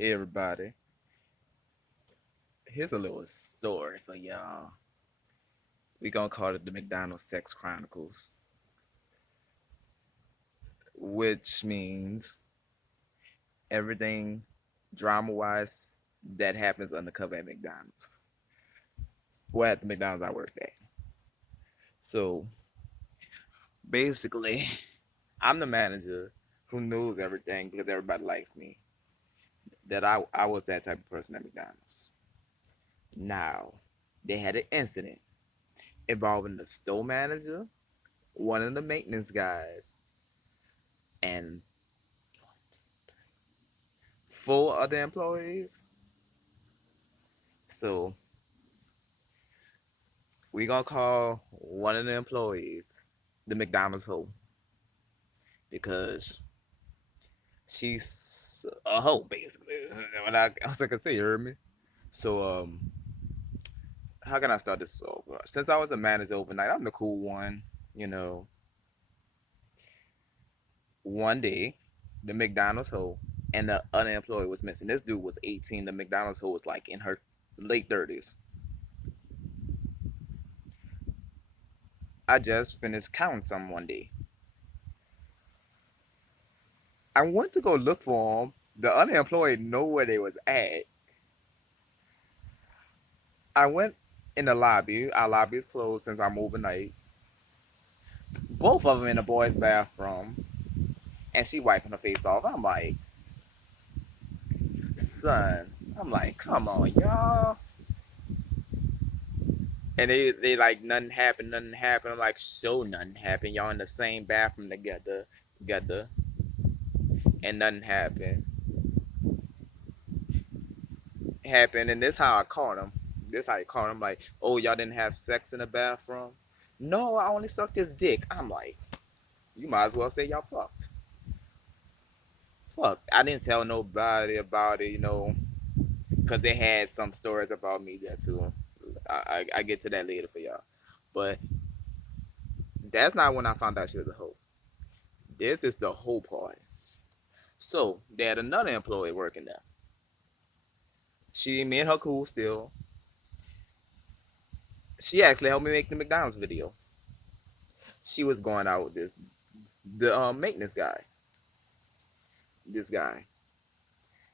Hey everybody, here's a little story for y'all. We gonna call it the McDonald's Sex Chronicles, which means everything drama-wise that happens undercover at McDonald's. Well, at the McDonald's I worked at. So basically, I'm the manager who knows everything because everybody likes me. That I was that type of person at McDonald's. Now, they had an incident involving the store manager, one of the maintenance guys, and four other employees. So we gonna call one of the employees the McDonald's hoe because she's a hoe basically. When I was like I say, you heard me. So how can I start this off? Since I was a manager overnight, I'm the cool one. You know, one day the McDonald's hoe and the other employee was missing. This dude was 18. The McDonald's hoe was like in her late 30s. I just finished counting some one day. I went to go look for them. The unemployed know where they was at. I went in the lobby. Our lobby is closed since I'm overnight. Both of them in the boys' bathroom, and she wiping her face off. I'm like, son. I'm like, come on, y'all. And they like nothing happened, nothing happened. I'm like, so nothing happened. Y'all in the same bathroom together, and nothing happened. Happened, and this how I caught him. This how I caught him. Like, oh, y'all didn't have sex in the bathroom. No, I only sucked his dick. I'm like, you might as well say y'all fucked. Fuck. I didn't tell nobody about it, because they had some stories about me there too. I get to that later for y'all. But that's not when I found out she was a hoe. This is the whole part. So they had another employee working there. Me and her cool still. She actually helped me make the McDonald's video. She was going out with the maintenance guy. This guy.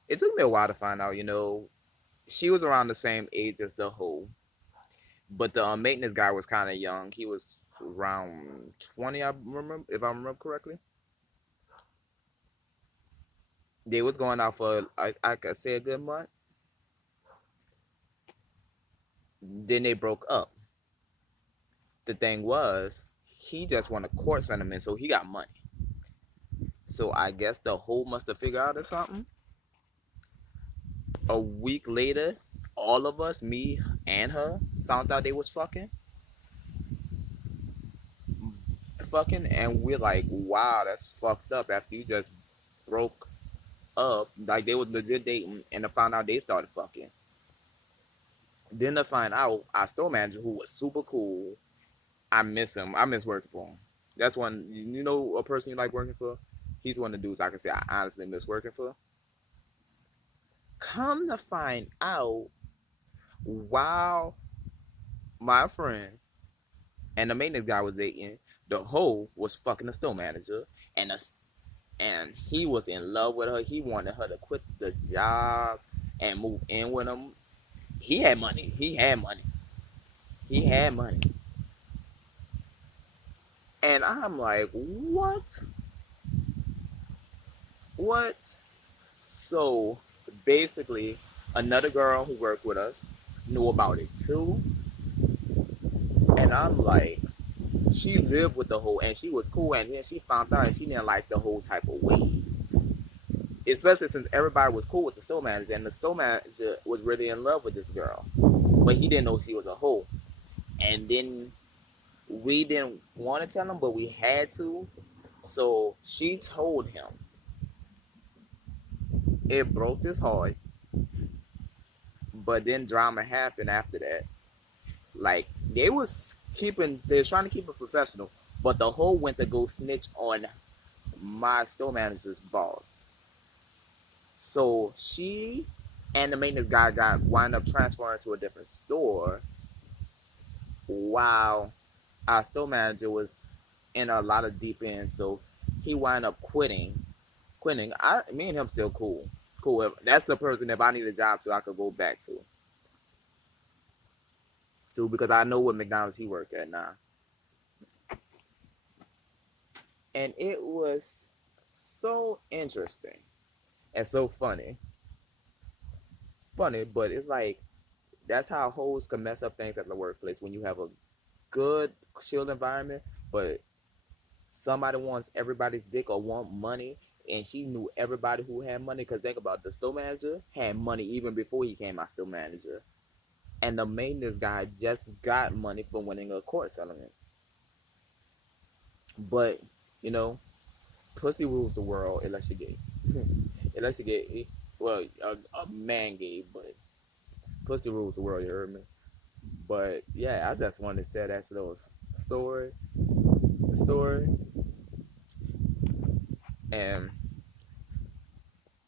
It took me a while to find out. She was around the same age as the hoe, but the maintenance guy was kind of young. He was around 20, I remember, if I remember correctly. They was going out for I could say a good month. Then they broke up. The thing was, he just won a court settlement, so he got money. So I guess the hoe must have figured out or something. A week later, all of us, me and her, found out they was fucking, and we're like, wow, that's fucked up. After you just broke up, like they was legit dating, and to find out they started fucking. Then to find out our store manager, who was super cool, I miss him. I miss working for him. That's one, a person you like working for. He's one of the dudes I can say I honestly miss working for. Come to find out, while my friend and the maintenance guy was dating, the hoe was fucking the store manager, and he was in love with her. He wanted her to quit the job and move in with him. He had money. He had money. He had money. And I'm like, what? What? So basically, another girl who worked with us knew about it too. And I'm like, she lived with the whole, and she was cool, and then she found out and she didn't like the whole type of ways. Especially since everybody was cool with the store manager, and the store manager was really in love with this girl. But he didn't know she was a hoe. And then we didn't want to tell him, but we had to. So she told him. It broke his heart. But then drama happened after that. Like they were trying to keep it professional, but the hoe went to go snitch on my store manager's boss. So she and the maintenance guy got wind up transferring to a different store while our store manager was in a lot of deep end. So he wind up quitting. Me and him still cool. Cool. That's the person if I need a job to I could go back to because I know what McDonald's he work at now. And it was so interesting and so funny, but it's like that's how hoes can mess up things at the workplace when you have a good chill environment, but somebody wants everybody's dick or want money, and she knew everybody who had money. Because think about it, the store manager had money even before he came out store manager, and the maintenance guy just got money from winning a court settlement. But you know, pussy rules the world unless you gay. Unless you gay, well, a man gay, but pussy rules the world. You heard me. But yeah, I just wanted to say that little story, and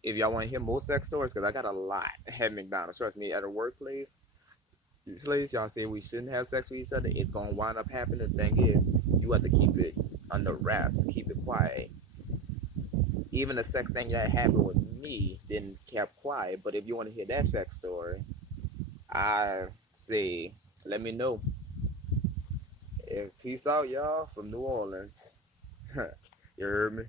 if y'all want to hear more sex stories, because I got a lot at McDonald's. Trust me, at a workplace, slaves, y'all say we shouldn't have sex with each other. It's gonna wind up happening. The thing is, you have to keep it under wraps, keep it quiet. Even the sex thing that happened with me didn't kept quiet. But if you want to hear that sex story, I say let me know. Peace out, y'all, from New Orleans. You heard me.